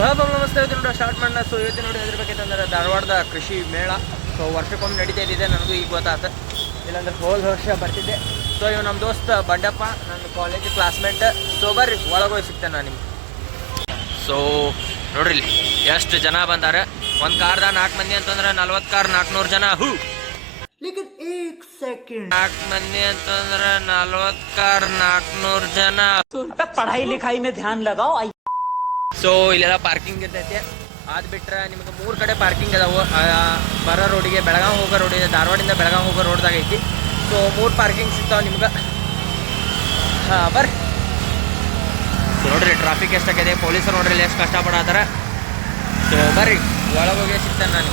Hello ನಮಸ್ತೆ. ಇವತ್ತು ನೋಡಿ ಸ್ಟಾರ್ಟ್ ಮಾಡೋಣ. ಸೊ ಇವತ್ತು ನೋಡಿ ಹೆದರ್ಬೇಕಂತಂದ್ರೆ ಧಾರವಾಡದ ಕೃಷಿ ಮೇಳ. ಸೊ ವರ್ಷಕ್ಕೊಮ್ಮೆ ನಡೀತಾ ಇದ್ದಿದೆ, ನನಗೂ ಈಗ ಗೊತ್ತಾಯ್ತು. ಇಲ್ಲಾಂದ್ರೆ ಹೋದ ವರ್ಷ ಬರ್ತಿದ್ದೆ. ಸೊ ಇವ್ ನಮ್ಮ ದೋಸ್ತ ಬಂಡಪ್ಪ, ನನ್ನ ಕಾಲೇಜ್ ಕ್ಲಾಸ್ಮೇಟ್. ಸೊ ಬರ್ರಿ ಒಳಗೋಗಿ ಸಿಗ್ತೇನೆ ನಾನು ನಿಮ್ಗೆ. ಸೊ ನೋಡ್ರಿ ಇಲ್ಲಿ ಎಷ್ಟು ಜನ ಬಂದಾರೆ. ಒಂದು ಕಾರ್ದಾಗ 4 ಮಂದಿ ಅಂತಂದ್ರೆ 40 ಕಾರ್ 400 ಜನ. 4 ಮಂದಿ ಅಂತಂದ್ರೆ 40 ಕಾರ್ 400 ಜನ. ಪಢಾಯಿ ಲಿಖಾಯಿ ಮೇ ಧ್ಯಾನ್ ಲಗಾओ. ಸೊ ಇಲ್ಲೆಲ್ಲ ಪಾರ್ಕಿಂಗ್ ಇರ್ತೈತಿ. ಅದು ಬಿಟ್ರೆ ನಿಮ್ಗೆ 3 ಕಡೆ ಪಾರ್ಕಿಂಗ್ ಅದಾವು. ಬರೋ ರೋಡಿಗೆ, ಬೆಳಗಾವಿ ಹೋಗೋ ರೋಡಿಗೆ, ಧಾರವಾಡಿಂದ ಬೆಳಗಾವಿ ಹೋಗೋ ರೋಡ್ದಾಗ ಐತಿ. ಸೊ 3 ಪಾರ್ಕಿಂಗ್ ಸಿಗ್ತಾವೆ ನಿಮ್ಗೆ. ಬರ್ರಿ. ನೋಡ್ರಿ ಟ್ರಾಫಿಕ್ ಎಷ್ಟಾಗಿದೆ, ಪೊಲೀಸರು ನೋಡ್ರಿ ಎಷ್ಟು ಕಷ್ಟಪಡತ್ತಾರ. ಸೊ ಬರ್ರಿ ಒಳಗೋಗಿ ಸಿಗ್ತಾನೆ ನಾನು.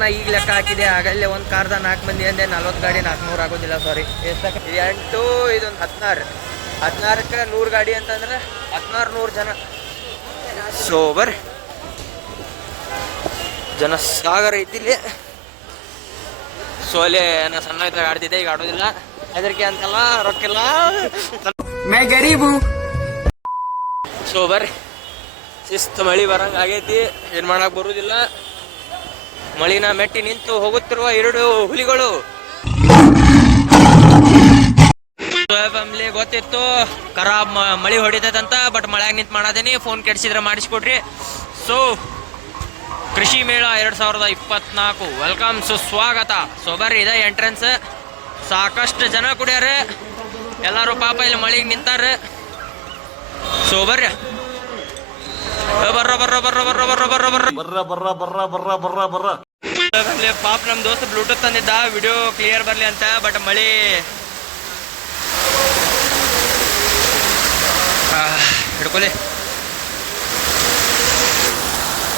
ನಾ ಈಗ ಲೆಕ್ಕ ಹಾಕಿದೆ, ಆಗಲ್ಲೇ ಒಂದು ಕಾರ್ದ 4 ಮಂದಿ ಅಂದೆ, 40 ಗಾಡಿ 400 ಆಗೋದಿಲ್ಲ. ಸಾರಿ, ಎಷ್ಟು 8 ಇದೊಂದು 16. 16ಕ್ಕೆ 100 ಗಾಡಿ ಅಂತಂದ್ರೆ 1600 ಜನ. ಸೊ ಬರ್ರಿ, ಜನ ಸಾಗರ ಐತಿಲ್ಲಿ. ಸೊ ಅಲ್ಲಿ ನಾ ಸಣ್ಣ ಇದ್ದಾಗ ಆಡ್ತಿದ್ದೆ, ಈಗ ಆಡೋದಿಲ್ಲ. ಹೆದರಿಕೆ ಅಂತಲ್ಲ, ರೊಕ್ಕಿಲ್ಲ, ಮೈ ಗರೀಬು. ಸೊ ಬರ್ರಿ, ಶಿಸ್ತು ಮಳಿ ಬರಂಗ ಆಗೈತಿ, ಏನ್ ಮಾಡಕ್ ಬರುದಿಲ್ಲ. ಮಳಿನ ಮೆಟ್ಟಿ ನಿಂತು ಹೋಗುತ್ತಿರುವ 2 ಹುಲಿಗಳು. ಫ್ಯಾಮಿಲಿ ಗೊತ್ತಿತ್ತು ಖರಾಬ್ ಮಳಿ ಹೊಡಿತೈತಂತ, ಬಟ್ ಮಳೆಯಾಗ ನಿಂತು ಮಾಡದೇನಿ. ಫೋನ್ ಕೆಡ್ಸಿದ್ರೆ ಮಾಡಿಸ್ಕೊಡ್ರಿ. ಸೊ ಕೃಷಿ ಮೇಳ 2024 ವೆಲ್ಕಮ್, ಸುಸ್ವಾಗತ. ಸೊ ಬರ್ರಿ, ಇದೆ ಎಂಟ್ರೆನ್ಸ್. ಸಾಕಷ್ಟು ಜನ ಕುಡಿಯಾರ, ಎಲ್ಲರೂ ಪಾಪ ಇಲ್ಲಿ ಮಳಿಗೆ ನಿಂತಾರ. ಸೊ ಬರ್ರಿ, ಪಾಪ ನಮ್ ದೋಸ್ತ ಬ್ಲೂಟೂತ್ ತಂದಿದ್ದ ವಿಡಿಯೋ ಕ್ಲಿಯರ್ ಬರ್ಲಿ ಅಂತ, ಬಟ್ ಮಳಿ ಹಿಡ್ಕೊಲಿ.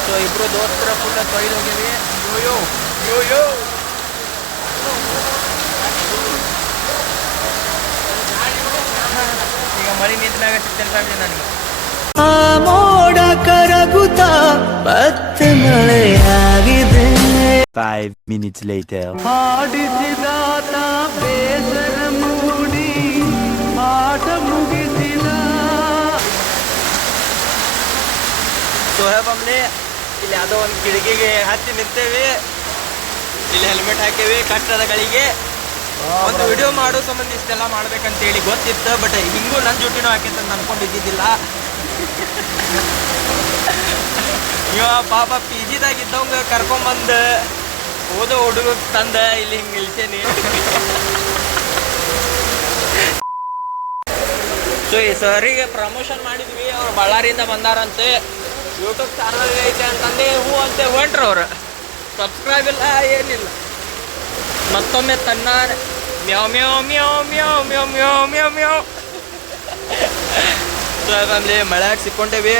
ಸೊ ಇಬ್ರು ದೋಸ್ತರ ಫುಲ್ ತೊಯ್ದು ಹೋಗಿವಿ. ಯೋ ಯೋ ಯೋ ಈಗ ಮಳಿ ನಿಂತ ಮ್ಯಾಗ ಸಿಗ್ತೇನೆ ಫ್ಯಾಮಿಲಿ ನನಗೆ. ಮೋಡ ಕರಗುತ್ತ ಮತ್ತೆ ಮಳೆಯಾಗಿದೆ. 5 minutes later. ಹಾಡಿಸಿದಾತ ಬೇಸರ ಮೂಡಿ ಆಟ ಮುಗಿಸಿದ. ಸೊ ಫ್ಯಾಮಿಲಿ, ಇಲ್ಲಿ ಯಾವುದೋ ಒಂದು ಕಿಟಕಿಗೆ ಹತ್ತಿ ನಿಂತೇವಿ. ಇಲ್ಲಿ ಹೆಲ್ಮೆಟ್ ಹಾಕೇವಿ ಕಟ್ಟದ ಗಳಿಗೆ. ಒಂದು ವಿಡಿಯೋ ಮಾಡೋ ಸಂಬಂಧ ಇಷ್ಟೆಲ್ಲ ಮಾಡ್ಬೇಕಂತೇಳಿ ಗೊತ್ತಿತ್ತು, ಬಟ್ ಹಿಂಗೂ ನನ್ನ ಜೊತೆನೂ ಹಾಕಿತ್ತು ಅಂತ ಅನ್ಕೊಂಡಿದ್ದಿದ್ದಿಲ್ಲ. ಇವ ಪಾಪ PG ದಾಗಿದ್ದವಂಗ ಕರ್ಕೊಂಬಂದು ಓದೋ ಹುಡುಗ ತಂದ ಇಲ್ಲಿ ಹಿಂಗೆ ನಿಲ್ಸೇನಿ. ಸೊ ಈ ಸರಿಗೆ ಪ್ರಮೋಷನ್ ಮಾಡಿದ್ವಿ, ಅವ್ರು ಬಳ್ಳಾರಿಯಿಂದ ಬಂದಾರಂತೆ. ಯೂಟ್ಯೂಬ್ ಚಾನಲ್ ಐತೆ ಅಂತಂದು ಹೂ ಅಂತ ಹೊಂಟ್ರು ಅವ್ರು. ಸಬ್ಸ್ಕ್ರೈಬ್ ಇಲ್ಲ, ಏನಿಲ್ಲ. ಮತ್ತೊಮ್ಮೆ ತನ್ನ ಮ್ಯಾವ್ ಮ್ಯಾವ್ ಮ್ಯಾವ್ ಮ್ಯಾವ್ ಮ್ಯಾವ್ ಮ್ಯಾವ್ ಮ್ಯಾವ್ ಮ್ಯಾವ್. ಸೊ ಫ್ಯಾಮಿಲಿ, ಮಳೆಯಾಗಿ ಸಿಕ್ಕೊಂಡೇವಿ.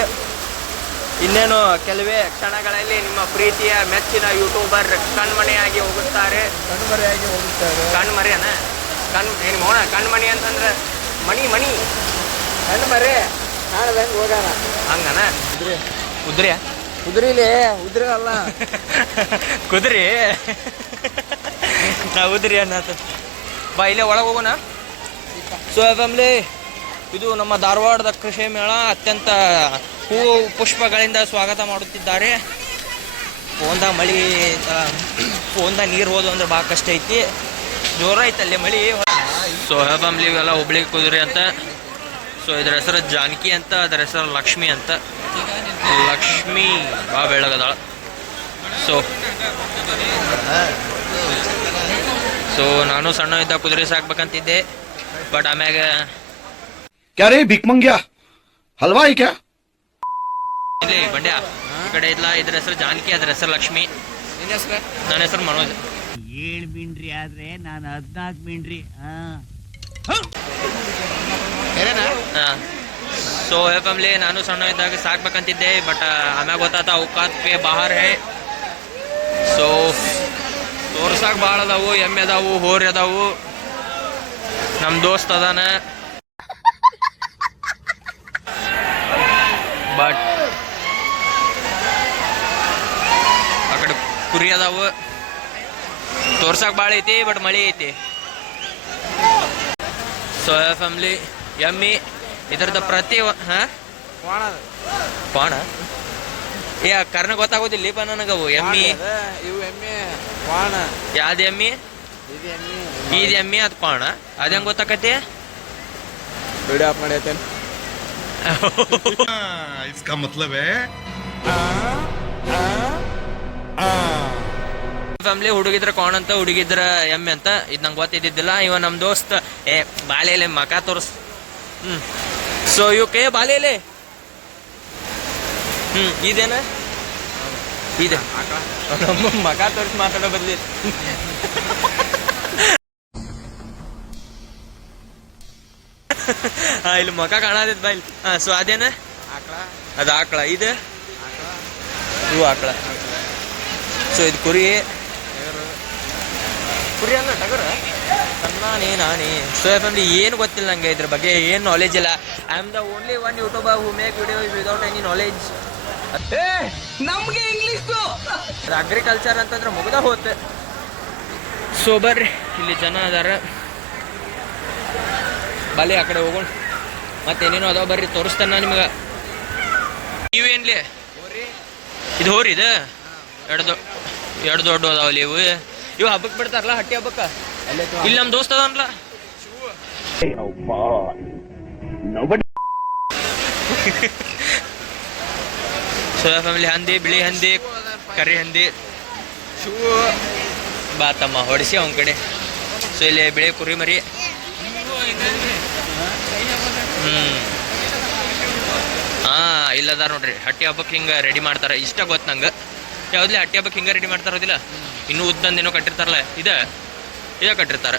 ಇನ್ನೇನು ಕೆಲವೇ ಕ್ಷಣಗಳಲ್ಲಿ ನಿಮ್ಮ ಪ್ರೀತಿಯ ಮೆಚ್ಚಿನ ಯೂಟ್ಯೂಬರ್ ಕಣ್ಮಣಿಯಾಗಿ ಹೋಗುತ್ತಾರೆ. ಕಣ್ಮರಿಯನ ಏನು ಮೋಣ ಕಣ್ಮಣಿ ಅಂತಂದ್ರೆ ಮಣಿ ಕಣ್ಮರೆ ನಾಳೆ ಹೋಗೋಣ ಹಂಗನ. ಕುದುರೆಲಿ ಉದ್ರಿ ಅಲ್ಲ ಕುದುರೆ. ನಾ ಉದ್ರಿ ಅನ್ನತ. ಬಾ ಇಲ್ಲೇ ಒಳಗೆ ಹೋಗೋಣ. ಸೊ ಫ್ಯಾಮಿಲಿ, ಇದು ನಮ್ಮ ಧಾರವಾಡದ ಕೃಷಿ ಮೇಳ. ಅತ್ಯಂತ ಹೂವು ಪುಷ್ಪಗಳಿಂದ ಸ್ವಾಗತ ಮಾಡುತ್ತಿದ್ದಾರೆ. ಫೋನ್ದಾಗ ಮಳಿ, ಫೋನ್ದಾಗ ನೀರು ಹೋದು ಅಂದ್ರೆ ಭಾಳ ಕಷ್ಟ ಐತಿ. ಜೋರ ಐತಲ್ಲಿ ಮಳಿ. ಸೊ ಫ್ಯಾಮಿಲಿ, ಇವೆಲ್ಲ ಹುಬ್ಳಿ ಕುದುರೆ ಅಂತ. ಸೊ ಇದ್ರ ಹೆಸರು ಜಾನಕಿ ಅಂತ, ಅದರ ಹೆಸರು ಲಕ್ಷ್ಮಿ ಅಂತ. ಲಕ್ಷ್ಮಿ ಬಾ ಬೆಳಗದಾಳ. ಸೊ ನಾನು ಸಣ್ಣ ಇದ್ದ ಕುದುರೆ ಸಾಕ್ಬೇಕಂತಿದ್ದೆ, ಬಟ್ ಆಮ್ಯಾಗ क्या रे भिक मंग्या हलवाई क्या ಇಲ್ಲಿ ಬಂಡ್ಯ ಈ ಕಡೆ ಇಲ್ಲ. ಇದ್ರ ಹೆಸರು ಜಾನಕಿ, ಅದ್ರ ಹೆಸರು ಲಕ್ಷ್ಮಿ. ನನ್ನ ಹೆಸರು ಮನೋಜ್. 7 ಮೀನ್ರಿ ಆದ್ರೆ ನಾನು 14 ಮೀನ್ರಿ. ಸೊ ಫ್ಯಾಮಿಲಿ, ನಾನು ಸಣ್ಣ ಇದ್ದಾಗ ಸಾಕ್ಬೇಕಂತಿದ್ದೆ, ಬಟ್ ಆಮ್ಯಾಗ ಗೊತ್ತಾತ ಔಕಾತ್ ಪೇ ಬಾಹರ್ ಹೇ. ಸೊ ತೋರ್ಸಾಕ್ ಭಾಳ ಅದಾವು, ಎಮ್ಮೆ ಅದಾವು, ಹೋರಿ ಅದಾವು. ನಮ್ಮ ದೋಸ್ತ್ ಅದಾನ, ಬಟ್ ಆ ಕಡೆ ಕುರಿ ಅದಾವು. ತೋರ್ಸಾಕ್ ಭಾಳ ಐತಿ, ಬಟ್ ಮಳಿ ಐತಿ. ಸೊ ಫ್ಯಾಮಿಲಿ, ಎಮ್ಮಿ ಇದರದ ಪ್ರತಿ ಕ್ವಾಣ ಏ ಕರ್ನ ಗೊತ್ತಾಗೋದಿಲ್ಲಪ್ಪ ನನಗವು ಎಮ್ಮಿ ಇವು ಎಮ್ಮೆ ಕ್ವಾಣ ಯಾವ್ದು ಎಮ್ಮಿ ಇದು ಎಮ್ಮೆ ಇದು ಎಮ್ಮಿ ಅದು ಕ್ವಾಣ ಅದಂಗೆ ಗೊತ್ತಾಕತಿ ವಿಡಿಯೋ ಆಫ್ ಮಾಡೈತೇನೆ इसका मतलब है ಫ್ಯಾಮಿಲಿ ಹುಡುಗಿದ್ರ ಕ್ವಾಣ ಅಂತ ಹುಡುಗಿದ್ರ ಎಮ್ಮೆ ಅಂತ ಇದು ನಂಗೆ ಗೊತ್ತಿದ್ದಿದ್ದಿಲ್ಲ ಇವ ನಮ್ಮ ದೋಸ್ತ್ ಏ ಬಾಲೆಲೆ ಮಕ ತೋರಿಸ್ ಸೊ ಇವಕ್ಕೆ ಬಾಲೆಲೆ ಇದೇನ ಇದೆ ನಮ್ಮ ಮಕ ತೋರಿಸಿ ಮಾತಾಡೋ ಬದ್ಲಿ ಹಾ ಇಲ್ಲಿ ಮಕ ಕಾಣದಿದ್ ಬಾ ಇಲ್ಲಿ ಸೊ ಅದೇನ ಅದು ಆಕಳ ಇದು ಇವು ಆಕಳ ಸೊ ಇದು ಕುರಿ ಅಲ್ಲ ಟಗರ ನಾನೇ ಸೊ ಫ್ಯಾಮಿಲಿ ಏನು ಗೊತ್ತಿಲ್ಲ ನಂಗೆ ಇದ್ರ ಬಗ್ಗೆ ಏನು ನಾಲೆಜ್ ಇಲ್ಲ I am the only one YouTuber who make videos without any knowledge ನಮ್ಗೆ ಇಂಗ್ಲೀಷ್ ಅಗ್ರಿಕಲ್ಚರ್ ಅಂತಂದ್ರೆ ಮುಗ್ದ ಹೋತೆ ಸೊ ಬರ್ರಿ ಇಲ್ಲಿ ಜನ ಅದಾರ ಬಾಲಿ ಆ ಕಡೆ ಹೋಗೋಣ ಮತ್ತೇನೇನೋ ಅದಾವ ಬರ್ರಿ ತೋರಿಸ್ತಾನ ನಿಮ್ಗೆ ಇವೇನ್ಲಿ ಇದು ಹೋರಿ ಇದು ಎರಡು ದೊಡ್ಡ ಅದಾವಲ್ಲಿ ಇವು ಹಬ್ಬಕ್ಕೆ ಬಿಡ್ತಾರಲ್ಲ ಹಟ್ಟಿ ಹಬ್ಬಕ್ಕೆ ಇಲ್ಲಿ ನಮ್ಮ ದೋಸ್ತ ಅದನ್ಲ ಸೋಯಾ ಫ್ಯಾಮಿಲಿ ಹಂದಿ ಬಿಳಿ ಹಂದಿ ಕರಿ ಹಂದಿ ಬಾತಮ್ಮ ಹೊಡಿಸಿ ಅವನ ಕಡೆ ಸೊ ಇಲ್ಲಿ ಬಿಳಿ ಕುರಿ ಮರಿ ಇಲ್ಲದಾರ ನೋಡ್ರಿ ಹಟ್ಟಿ ಹಬ್ಬಕ್ಕೆ ಹಿಂಗೆ ರೆಡಿ ಮಾಡ್ತಾರೆ ಇಷ್ಟ ಗೊತ್ತು ನಂಗೆ ಯಾವ್ದ್ಲಿ ಹಟ್ಟಿ ಹಬ್ಬಕ್ಕೆ ಹಿಂಗೆ ರೆಡಿ ಮಾಡ್ತಾರೋದಿಲ್ಲ ಇನ್ನೂ ಉದ್ದಂದೇನೋ ಕಟ್ಟಿರ್ತಾರಲ್ಲ ಇದೇ ಕಟ್ಟಿರ್ತಾರೆ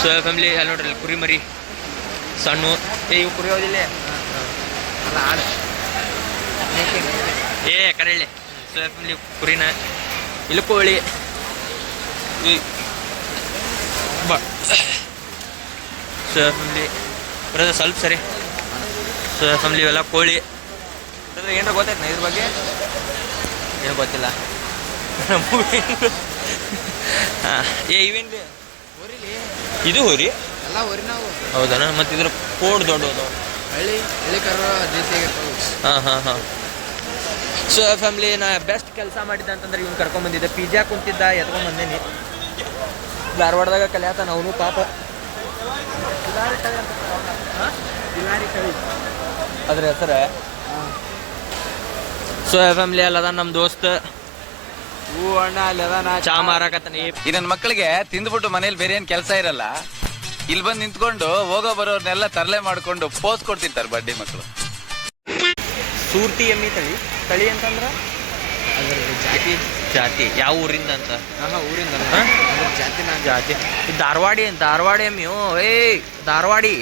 ಸೊ ಫ್ಯಾಮಿಲಿ ಅಲ್ಲಿ ನೋಡ್ರಿ ಕುರಿ ಮರಿ ಸಣ್ಣ ಇವು ಕುರಿ ಹೋದಿಲ್ಲ ಕರೆಯಳ್ಳಿ ಸೊ ಫ್ಯಾಮಿಲಿ ಕುರಿನ ಇಲ್ಲಿ ಕೋಳಿ ಸೊ ಫ್ಯಾಮಿಲಿ ಬರೋದು ಸ್ವಲ್ಪ ಸರಿ ಸೊ ಫ್ಯಾಮಿಲಿ ಇವೆಲ್ಲ ಕೋಳಿ ಏನಾರ ಗೊತ್ತಾಯ್ತು ಇದ್ರ ಬಗ್ಗೆ ಏನು ಗೊತ್ತಿಲ್ಲ ಹಾಂ ಇವೇನು ಇದು ಹೋರಿ ಎಲ್ಲ ಊರಿ ನಾವು ಹೌದಾ ಮತ್ತು ಇದ್ರ ಕೋಡ್ ದೊಡ್ಡದು ಹಳ್ಳಿ ಕರು ಹಾಂ ಸೊ ಫ್ಯಾಮಿಲಿ ನಾ ಬೆಸ್ಟ್ ಕೆಲಸ ಮಾಡಿದ್ದೆ ಅಂತಂದ್ರೆ ಇವ್ನು ಕರ್ಕೊಂಬಂದಿದ್ದೆ ಪಿಜ್ಜಾ ಕುಂತಿದ್ದ ಎತ್ಕೊಂಡ್ಬಂದೇನಿ ಧಾರವಾಡದಾಗ ಕಲಿಯಾತಾನ ಅವನು ಪಾಪ ಅದ್ರ ಹೆಸರ ಸೊ ಫ್ಯಾಮಿಲಿ ಅಲ್ಲದ ನಮ್ಮ ದೋಸ್ತ ಹೂ ಅಣ್ಣ ಅಲ್ಲಿ ಅದ ಚಾ ಮಾರಾಕತ್ತಾನ ಈ ನನ್ನ ಮಕ್ಕಳಿಗೆ ತಿಂದ್ಬಿಟ್ಟು ಮನೇಲಿ ಬೇರೆ ಏನ್ ಕೆಲಸ ಇರಲ್ಲ ಇಲ್ಲಿ ಬಂದು ನಿಂತ್ಕೊಂಡು ಹೋಗೋ ಬರೋರ್ನೆಲ್ಲ ತರಲೆ ಮಾಡ್ಕೊಂಡು ಪೋಸ್ ಕೊಡ್ತಿರ್ತಾರೆ ಬಡ್ಡಿ ಮಕ್ಕಳು. ಸೂರ್ತಿ ಎಮ್ಮಿ ತಳಿ ಅಂತಂದ್ರೆ ಜಾತಿ ಯಾವ ಊರಿಂದ ಅಂತ ಊರಿಂದ ಜಾತಿ ಧಾರವಾಡಿ ಎಮ್ಮಿಯು ಧಾರವಾಡಿ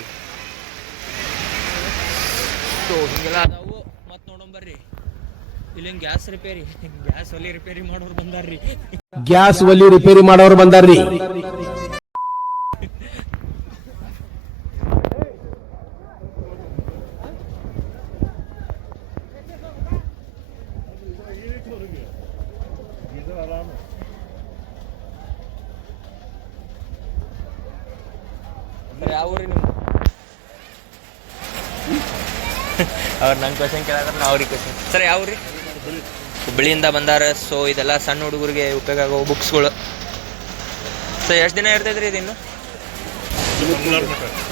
ಸೊ ಹಿಂಗೆಲ್ಲ ಅದಾವು ಮತ್ತೆ ನೋಡೋಣ ಇಲ್ಲಿ ಗ್ಯಾಸ್ ಒಲಿ ರಿಪೇರಿ ಮಾಡೋರು ಬಂದಾರ್ರಿ ಗ್ಯಾಸ್ ಒಲಿ ರಿಪೇರಿ ಮಾಡೋರು ಬಂದಾರ್ರಿ ಯಾವ ಊರಿ ನಿಮ್ಮ ಅವ್ರು ನಂಗೆ ಕ್ವಶನ್ ಕೇಳಿದ್ರೆ ನಾ ಅವ್ರಿಗೆ ಕ್ವಶನ್ ಸರ್ ಯಾವ ಊರಿ ಹುಬ್ಬಳ್ಳಿಯಿಂದ ಬಂದಾರ ಸೊ ಇದೆಲ್ಲ ಸಣ್ಣ ಹುಡುಗರಿಗೆ ಉಪಯೋಗ ಆಗೋ ಬುಕ್ಸ್ಗಳು ಸೊ ಎಷ್ಟು ದಿನ ಇರ್ತೈತ್ರಿ ಇದು ಇನ್ನು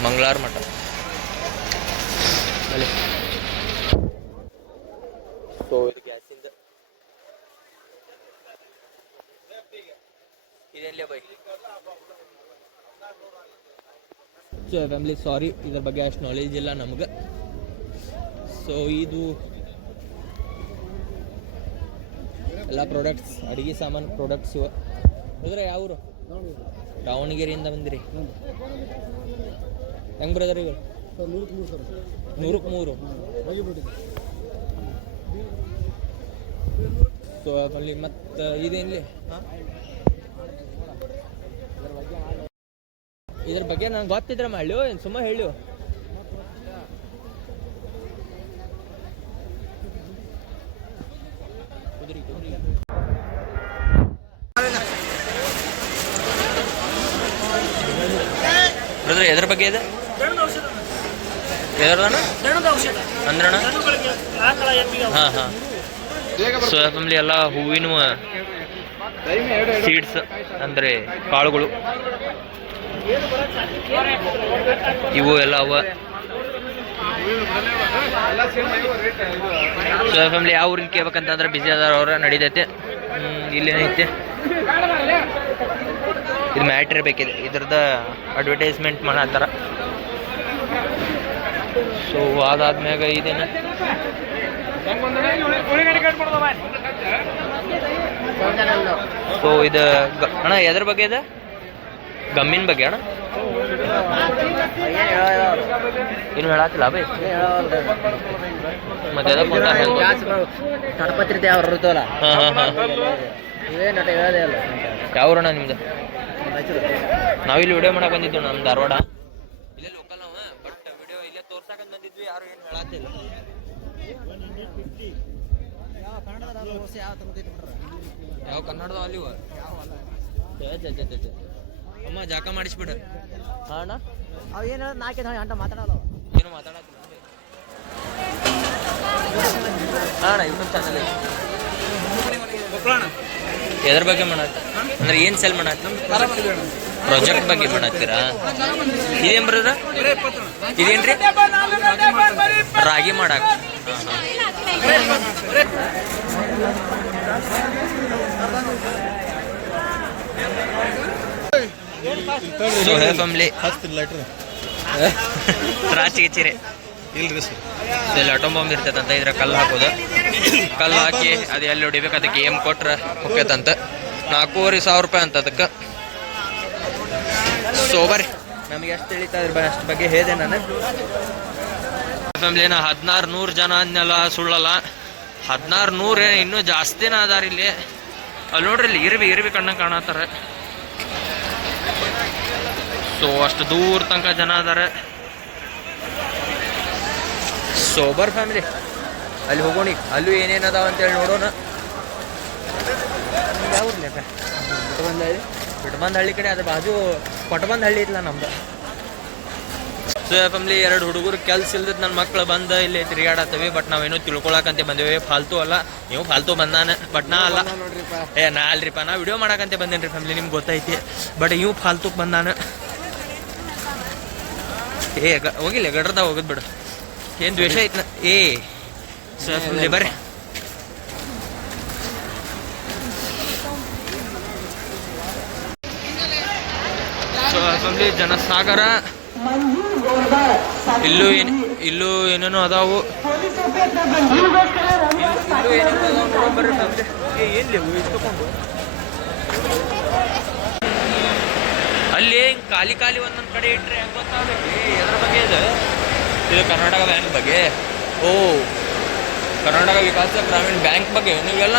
ಮಂಗಳವಾರ ಮಠ ಸೊ ಇದು ಗ್ಯಾಸಿಂದ ಇದೇನ್ಲೇ ಬೈ ಸೊ ಫ್ಯಾಮಿಲಿ ಸಾರಿ ಇದ್ರ ಬಗ್ಗೆ ಅಷ್ಟು ನಾಲೆಜ್ ಇಲ್ಲ ನಮ್ಗೆ ಸೊ ಇದು ಎಲ್ಲ ಪ್ರಾಡಕ್ಟ್ಸ್ ಅಡುಗೆ ಸಾಮಾನು ಪ್ರಾಡಕ್ಟ್ಸ್ ಇವ ಹೋದ್ರೆ ಯಾವ ಊರು ದಾವಣಗೆರೆಯಿಂದ ಬಂದಿರಿ ಹೆಂಗೆ ಬ್ರದರ್ ಇವರು 100 ಸೊ ಫ್ಯಾಮಿಲಿ ಮತ್ತು ಇದೇನ್ಲಿ ಇದ್ರ ಬಗ್ಗೆ ನಂಗೆ ಗೊತ್ತಿದ್ರೆ ಮಾಡಿ ಏನು ಸುಮ್ಮ ಹೇಳಿ ಬ್ರದರ್ ಎದ್ರ ಬಗ್ಗೆ ಇದೆ ಎದರ್ದಾನ ಅಂದ್ರಣ ಹಾಂ ಹಾಂ. ಸೊ ಫ್ಯಾಮಿಲಿ ಎಲ್ಲ ಹೂವಿನ ಸೀಡ್ಸ್ ಅಂದರೆ ಕಾಳುಗಳು ಇವು ಎಲ್ಲ ಅವ. ಸೊ ಫ್ಯಾಮಿಲಿ ಯಾವ ಊರಿಗೆ ಕೇಳ್ಬೇಕಂತಂದ್ರೆ ಬಿಸಿ ಅದಾರ ಅವ್ರ ನಡೀತೈತೆ. ಇಲ್ಲೇನೈತೆ ಇದು ಮ್ಯಾಟ್ರ್ ಬೇಕಿದೆ, ಇದ್ರದ್ದು ಅಡ್ವರ್ಟೈಸ್ಮೆಂಟ್ ಮಾಡತ್ತಾರ. ಸೊ ಅದಾದ್ಮ್ಯಾಗ ಇದೇನ ಸೊ ಇದು ಅಣ್ಣ ಎದ್ರ ಬಗ್ಗೆ ಇದೆ? ಗಮ್ಮಿನ ಬಗ್ಗೆ ಅಣ್ಣ ಏನು ಹೇಳತ್ತಿಲ್ಲ ಬೈ ಮತ್ತೆ ಯಾವ್ರಣ್ಣ ನಿಮ್ದು? ನಾವಿಲ್ಲಿ ವಿಡಿಯೋ ಮಾಡಕ್ ಬಂದಿದ್ದು ನಮ್ಮ ಧಾರವಾಡ, ಇಲ್ಲೇ ಲೋಕಲ್ ಅವ. ಬಟ್ ವಿಡಿಯೋ ಇಲ್ಲೇ ತೋರ್ಸಕಂತ ಬಂದಿದ್ವಿ, ಯಾರು ಏನು ಹೇಳತ್ತಿಲ್ಲ. ಯಾವ ಕನ್ನಡದ ಅಲ್ಲಿವ ಅಮ್ಮ ಜಾಕ ಮಾಡಿಸ್ಬಿಡ. ಹಾ ಅಣ್ಣ ಏನು ಮಾತಾಡಲ್ಲ, ಏನು ಮಾತಾಡತ್ತಿಲ್ಲ. ಹಾ ಅಣ್ಣ ಯೂಟ್ಯೂಬ್ ಚಾನಲ್ ಎದ್ರ ಬಗ್ಗೆ ಮಾಡತ್ತ ಅಂದ್ರೆ ಏನು ಸೆಲ್ ಮಾಡತ್ತ? ಪ್ರಾಜೆಕ್ಟ್ ಬಗ್ಗೆ ಮಾಡತ್ತೀರಾ? ಇದೇನ್ ಬರೋದ? ಇದೇನ್ರಿ ರಾಗಿ ಮಾಡಕ್? ಸೊ ಹೇ ಫ್ಯಾಮಿಲಿ ತ್ರಾಚಿಗೆ ಚಿರೆ ಇಲ್ರಿ ಸರ್, ಇಲ್ಲಿ ಅಟೋಮ್ ಬಾಂಬ್ ಇರ್ತೈತಂತ, ಇದ್ರ ಕಲ್ಲು ಹಾಕೋದು. ಕಲ್ಲು ಹಾಕಿ ಅದು ಎಲ್ಲಿ ಹೊಡಿಬೇಕು ಅದಕ್ಕೆ ಏಮ್ ಕೊಟ್ರೆ ಹೊಕ್ಕೈತಂತ. 4,500 ರೂಪಾಯಿ ಅಂತ ಅದಕ್ಕೆ. ಸೊ ಬರ್ರಿ, ನಮಗೆ ಎಷ್ಟು ತಿಳಿತಾ ಇದ್ರ ಅಷ್ಟು ಬಗ್ಗೆ ಹೇಳಿದೆ ನಾನು. ಫ್ಯಾಮಿಲಿನ 1600 ಜನ ಅಂದ್ನೆಲ್ಲ ಸುಳ್ಳಲ್ಲ, 1600 ಇನ್ನೂ ಜಾಸ್ತಿನ ಅದಾರ ಇಲ್ಲಿ. ಅಲ್ಲಿ ನೋಡ್ರಿ, ಇಲ್ಲಿ ಇರ್ಬಿ ಕಣ್ಣಂಗೆ ಕಾಣತ್ತಾರ. ಸೊ ಅಷ್ಟು ದೂರ ತನಕ ಜನ ಅದಾರ. ಸೋಬರ್ ಫ್ಯಾಮಿಲಿ ಅಲ್ಲಿ ಹೋಗೋಣ, ಅಲ್ಲೂ ಏನೇನು ಅದಾವ ಅಂತೇಳಿ ನೋಡೋಣ. ಯಾವ ಊರ್ಲೇಕ? ಬಿಟ್ಬಂದಹಳ್ಳಿ ಕಡೆ, ಅದ್ರ ಬಾಜು ಕೊಟ್ಟಬಂದಹಳ್ಳಿ ಇತ್ತಲ್ಲ ನಮ್ದು. ಸೊ ಫ್ಯಾಮಿಲಿ 2 ಹುಡುಗರು ಕೆಲ್ಸ ಇಲ್ದದ್ ನನ್ನ ಮಕ್ಳು ಬಂದು ಇಲ್ಲಿ ತಿರುಗಾಡತ್ತವಿ. ಬಟ್ ನಾವೇನೋ ತಿಳ್ಕೊಳಕಂತೆ ಬಂದೇವಿ, ಫಾಲ್ತು ಅಲ್ಲ. ನೀವು ಫಾಲ್ತು ಬಂದಾನ, ಬಟ್ ನಾ ಅಲ್ಲ. ನಾ ಅಲ್ರಿಪ್ಪ, ನಾ ವಿಡಿಯೋ ಮಾಡಕಂತೆ ಬಂದೇನ್ರಿ ಫ್ಯಾಮಿಲಿ, ನಿಮ್ಗೆ ಗೊತ್ತೈತಿ. ಬಟ್ ಇವು ಫಾಲ್ತುಕ್ ಬಂದಾನ. ಹೋಗಿಲ್ಲ ಗಡ್ರದಾಗ ಹೋಗೋದು ಬಿಡು, ಏನು ದ್ವೇಷ ಐತ್ನ. ಸೊ ಫ್ಯಾಮಿಲಿ ಬರ್ರಿ. ಸೊ ಫ್ಯಾಮಿಲಿ ಜನಸಾಗರ, ಇಲ್ಲೂ ಏನೇನೋ ಅದಾವು. ಇಲ್ಲೂ ಏನೇನೋ ಅದಾವು ಬರ್ರಿ ಫ್ಯಾಮಿಲಿ. ಏನ್ಲಿ ಇಟ್ಕೊಂಡು ಅಲ್ಲಿ ಖಾಲಿ ಒಂದೊಂದು ಕಡೆ ಇಟ್ಟರೆ ಹೆಂಗೆ ಗೊತ್ತಾಗಬೇಕು ಎದ್ರ ಬಗ್ಗೆ ಇದು ಕರ್ನಾಟಕ ಬ್ಯಾಂಕ್ ಬಗ್ಗೆ. ಓ, ಕರ್ನಾಟಕ ವಿಕಾಸ ಗ್ರಾಮೀಣ ಬ್ಯಾಂಕ್ ಬಗ್ಗೆ ನೀವೆಲ್ಲ.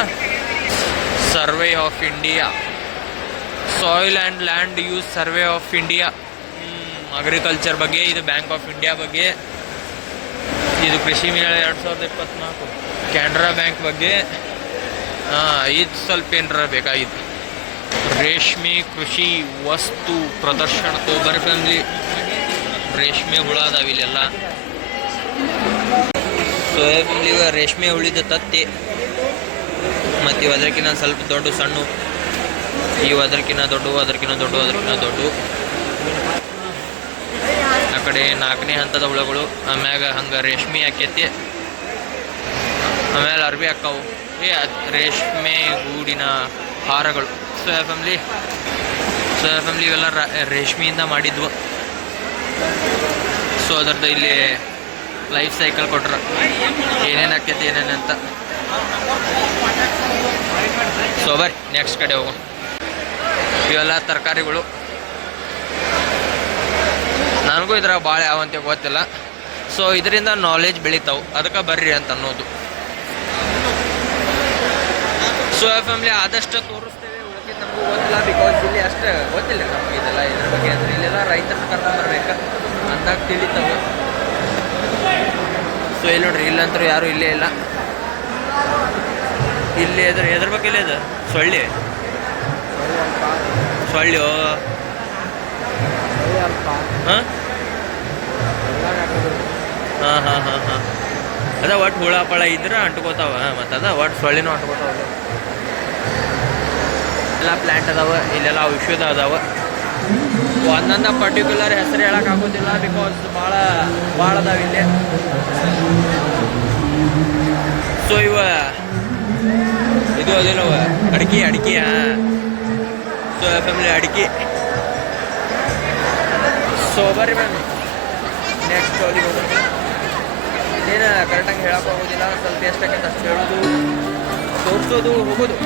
Survey of India, soil and land use survey of India, agriculture ಬಗ್ಗೆ. ಇದು ಬ್ಯಾಂಕ್ ಆಫ್ ಇಂಡಿಯಾ ಬಗ್ಗೆ. ಇದು ಕೃಷಿ ಮೇಳ 2024, ಕೆನರಾ ಬ್ಯಾಂಕ್ ಬಗ್ಗೆ. ಇದು ಸ್ವಲ್ಪ ಏನರ ಬೇಕಾಗಿತ್ತು. ರೇಷ್ಮೆ ಕೃಷಿ ವಸ್ತು ಪ್ರದರ್ಶನ ಬರ್ರಿ ಫ್ಯಾಮಿಲಿ. ರೇಷ್ಮೆ ಹುಳ ಅದಾವ ಇಲ್ಲೆಲ್ಲ. ಸೊ ಫ್ಯಾಮಿಲಿ ರೇಷ್ಮೆ ಹುಳಿದ ತತ್ತಿ, ಮತ್ತು ಇವು ಅದಕ್ಕಿಂತ ಸ್ವಲ್ಪ ದೊಡ್ಡ ಸಣ್ಣ, ಇವು ಅದಕ್ಕಿಂತ ದೊಡ್ಡ, ಅದಕ್ಕಿಂತ ದೊಡ್ಡ. ಆ ಕಡೆ 4ನೇ ಹಂತದ ಹುಳಗಳು. ಆಮ್ಯಾಗ ಹಂಗೆ ರೇಷ್ಮೆ ಹಾಕೈತಿ, ಆಮೇಲೆ ಅರ್ಬಿ ಹಾಕಾವು. ರೇಷ್ಮೆ ಗೂಡಿನ ಹಾರಗಳು. ಸೊ ಫ್ಯಾಮಿಲಿ ಇವೆಲ್ಲ ರೇಷ್ಮೆಯಿಂದ ಮಾಡಿದ್ವು. ಸೊ ಅದರದ್ದು ಇಲ್ಲಿ ಲೈಫ್ ಸೈಕಲ್ ಕೊಟ್ರ, ಏನೇನು ಆಕೈತಿ ಏನೇನಂತ. ಸೊ ಬರ್ರಿ ನೆಕ್ಸ್ಟ್ ಕಡೆ ಹೋಗೋಣ. ಇವೆಲ್ಲ ತರಕಾರಿಗಳು. ನನಗೂ ಇದ್ರಾಗ ಭಾಳ ಯಾವಂತೆ ಗೊತ್ತಿಲ್ಲ. ಸೊ ಇದರಿಂದ ನಾಲೆಜ್ ಬೆಳಿತಾವೆ, ಅದಕ್ಕೆ ಬರ್ರಿ ಅಂತ ಅನ್ನೋದು. ಸೊ ಫ್ಯಾಮಿಲಿ ಆದಷ್ಟು ತೋರಿಸ್ತೇವೆ, ಉಳಿದ ನಮಗೂ ಗೊತ್ತಿಲ್ಲ. ಬಿಕಾಸ್ ಇಲ್ಲಿ ಅಷ್ಟು ಗೊತ್ತಿಲ್ಲ ನಮಗೆ ಇದೆಲ್ಲ, ಇದ್ರ ಬಗ್ಗೆ. ಅಂದರೆ ಇಲ್ಲೆಲ್ಲ ರೈತರನ್ನ ಕರ್ಕೊಂಬರ್ಬೇಕು ಅಂದಾಗ ತಿಳಿತಾವೆ. ಸೊ ಇಲ್ಲಿ ನೋಡ್ರಿ, ಇಲ್ಲಂತೂ ಯಾರೂ ಇಲ್ಲೇ ಇಲ್ಲ. ಇಲ್ಲಿ ಎದ್ರ ಬಗ್ಗೆ ಇಲ್ಲ, ಇದು ಸೊಳ್ಳಿ ಹಾಂ ಹಾಂ ಹಾಂ ಹಾಂ ಹಾಂ ಅದ ಒಟ್ಟು ಹುಳ ಪಳ ಇದ್ರೆ ಅಂಟ್ಕೋತಾವ ಮತ್ತು ಅದ ಒಟ್ಟು ಸೊಳ್ಳಿನೂ ಅಂಟ್ಕೋತಾವ ಎಲ್ಲ ಪ್ಲ್ಯಾಂಟ್ ಅದಾವ ಇಲ್ಲೆಲ್ಲ ಔಷಧ ಅದಾವ ಒಂದೊಂದು ಪರ್ಟಿಕ್ಯುಲರ್ ಹೆಸರು ಹೇಳಕ್ ಆಗೋದಿಲ್ಲ ಬಿಕಾಸ್ ಭಾಳ ಅದಾವ ಇಲ್ಲಿ ಸೊ ಇದು ಅದೇನವ ಅಡಿಕೆ ಸೊ ಫ್ಯಾಮಿಲಿ ಅಡಿಕೆ ಸೊ ಬರ್ರಿ ಮ್ಯಾಮ್ ನೆಕ್ಸ್ಟ್ ಅಲ್ಲಿಗೆ ಹೋಗೋಣ ಇನ್ನೇನು ಕರೆಕ್ಟಾಗಿ ಹೇಳಕ್ಕೆ ಹೋಗೋದಿಲ್ಲ ಸ್ವಲ್ಪ ಎಷ್ಟಾಗೈತೆ ಅಷ್ಟು ಹೇಳೋದು ತೋರಿಸೋದು ಹೋಗೋದು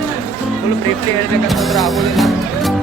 ಫುಲ್ ಬ್ರೀಫ್ಲಿ ಹೇಳ್ಬೇಕಂತಂದ್ರೆ ಆಗೋದಿಲ್ಲ